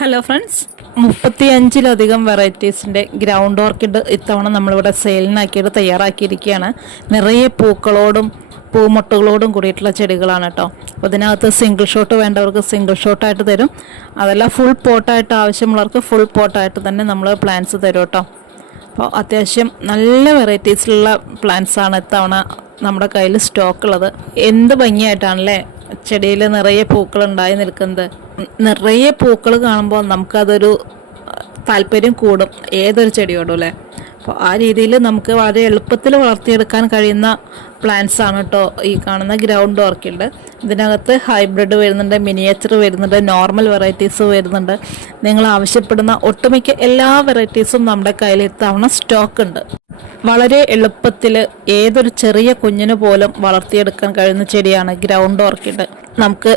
Hello friends, 35ലധികം വെറൈറ്റീസിൻ്റെ ground orchid ഇത്തവണ നമ്മളിവിടെ സെയിലിനാക്കിയിട്ട് തയ്യാറാക്കിയിരിക്കുകയാണ്. നിറയെ പൂക്കളോടും പൂമൊട്ടുകളോടും കൂടിയിട്ടുള്ള ചെടികളാണ് കേട്ടോ. അപ്പോൾ ഇതിനകത്ത് സിംഗിൾ ഷോട്ട് വേണ്ടവർക്ക് സിംഗിൾ ഷോട്ടായിട്ട് തരും, അതല്ല ഫുൾ പോട്ടായിട്ട് ആവശ്യമുള്ളവർക്ക് ഫുൾ പോട്ടായിട്ട് തന്നെ നമ്മൾ പ്ലാന്റ്സ് തരും കേട്ടോ. അപ്പോൾ അത്യാവശ്യം നല്ല വെറൈറ്റീസിലുള്ള പ്ലാന്റ്സാണ് ഇത്തവണ നമ്മുടെ കയ്യിൽ സ്റ്റോക്ക് ഉള്ളത്. എന്ത് ഭംഗിയായിട്ടാണല്ലേ ചെടിയിൽ നിറയെ പൂക്കൾ ഉണ്ടായി നിൽക്കുന്നത്. നിറയെ പൂക്കൾ കാണുമ്പോൾ നമുക്കതൊരു താല്പര്യം കൂടും ഏതൊരു ചെടിയോടും അല്ലേ. അപ്പോൾ ആ രീതിയിൽ നമുക്ക് വളരെ എളുപ്പത്തിൽ വളർത്തിയെടുക്കാൻ കഴിയുന്ന പ്ലാന്റ്സ് ആണ് കേട്ടോ ഈ കാണുന്ന ഗ്രൗണ്ട് ഓർക്കിഡ്. ഇതിനകത്ത് ഹൈബ്രിഡ് വരുന്നുണ്ട്, മിനിയേച്ചർ വരുന്നുണ്ട്, നോർമൽ വെറൈറ്റീസ് വരുന്നുണ്ട്. നിങ്ങൾ ആവശ്യപ്പെടുന്ന ഒട്ടുമിക്ക എല്ലാ വെറൈറ്റീസും നമ്മുടെ കയ്യിൽ ഇത്തവണ സ്റ്റോക്ക് ഉണ്ട്. വളരെ എളുപ്പത്തിൽ ഏതൊരു ചെറിയ കുഞ്ഞിന് പോലും വളർത്തിയെടുക്കാൻ കഴിയുന്ന ചെടിയാണ് ഗ്രൗണ്ട് ഓർക്കിഡ്. നമുക്ക്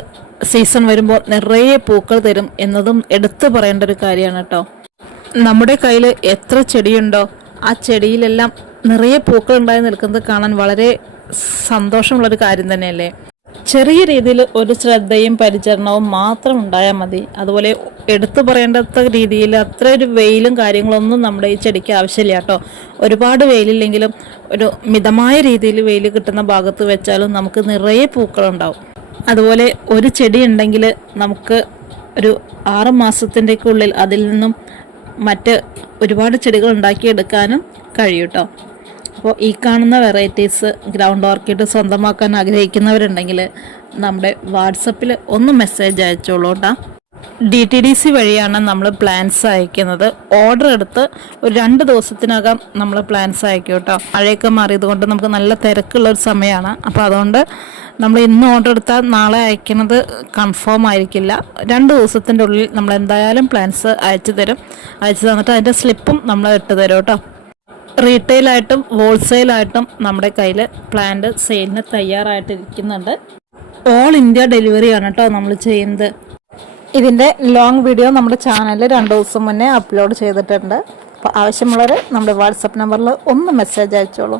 സീസൺ വരുമ്പോൾ നിറയെ പൂക്കൾ തരും എന്നതും എടുത്തു പറയേണ്ട ഒരു കാര്യമാണ് കേട്ടോ. നമ്മുടെ കയ്യിൽ എത്ര ചെടിയുണ്ടോ ആ ചെടിയിലെല്ലാം നിറയെ പൂക്കൾ ഉണ്ടായി നിൽക്കുന്നത് കാണാൻ വളരെ സന്തോഷമുള്ളൊരു കാര്യം തന്നെയല്ലേ. ചെറിയ രീതിയിൽ ഒരു ശ്രദ്ധയും പരിചരണവും മാത്രം ഉണ്ടായാൽ മതി. അതുപോലെ എടുത്തു പറയേണ്ടാത്ത രീതിയിൽ അത്ര ഒരു വെയിലും കാര്യങ്ങളൊന്നും നമ്മുടെ ഈ ചെടിക്ക് ആവശ്യമില്ല കേട്ടോ. ഒരുപാട് വെയിലില്ലെങ്കിലും ഒരു മിതമായ രീതിയിൽ വെയിൽ കിട്ടുന്ന ഭാഗത്ത് വെച്ചാലും നമുക്ക് നിറയെ പൂക്കളുണ്ടാവും. അതുപോലെ ഒരു ചെടി ഉണ്ടെങ്കിൽ നമുക്ക് ഒരു 6 മാസത്തിൻ്റെക്കുള്ളിൽ അതിൽ നിന്നും മറ്റ് ഒരുപാട് ചെടികൾ ഉണ്ടാക്കിയെടുക്കാനും കഴിയും കേട്ടോ. അപ്പോൾ ഈ കാണുന്ന വെറൈറ്റീസ് ഗ്രൗണ്ട് ഓർക്കിഡ് സ്വന്തമാക്കാൻ ആഗ്രഹിക്കുന്നവരുണ്ടെങ്കിൽ നമ്മുടെ വാട്സപ്പിൽ ഒന്ന് മെസ്സേജ് അയച്ചോളൂ കേട്ടോ. DTDC വഴിയാണ് നമ്മൾ പ്ലാൻസ് അയക്കുന്നത്. ഓർഡർ എടുത്ത് ഒരു 2 ദിവസത്തിനകം നമ്മൾ പ്ലാൻസ് അയക്കും കേട്ടോ. മഴയൊക്കെ മാറിയത് കൊണ്ട് നമുക്ക് നല്ല തിരക്കുള്ളൊരു സമയമാണ്. അപ്പോൾ അതുകൊണ്ട് നമ്മൾ ഇന്ന് ഓർഡർ എടുത്താൽ നാളെ അയക്കുന്നത് കൺഫേം ആയിരിക്കില്ല. 2 ദിവസത്തിൻ്റെ ഉള്ളിൽ നമ്മൾ എന്തായാലും പ്ലാൻസ് അയച്ചു തന്നിട്ട് അതിൻ്റെ സ്ലിപ്പും നമ്മൾ ഇട്ട് തരും കേട്ടോ. റീറ്റെയിലായിട്ടും ഹോൾസെയിലായിട്ടും നമ്മുടെ കയ്യിൽ പ്ലാന്റ് സെയിലിന് തയ്യാറായിട്ടിരിക്കുന്നുണ്ട്. ഓൾ ഇന്ത്യ ഡെലിവറിയാണ് കേട്ടോ നമ്മൾ ചെയ്യുന്നത്. ഇതിൻ്റെ ലോങ് വീഡിയോ നമ്മുടെ ചാനലിൽ 2 ദിവസം മുന്നേ അപ്ലോഡ് ചെയ്തിട്ടുണ്ട്. അപ്പോൾ ആവശ്യമുള്ളവർ നമ്മുടെ വാട്സപ്പ് നമ്പറിൽ ഒന്ന് മെസ്സേജ് അയച്ചോളൂ.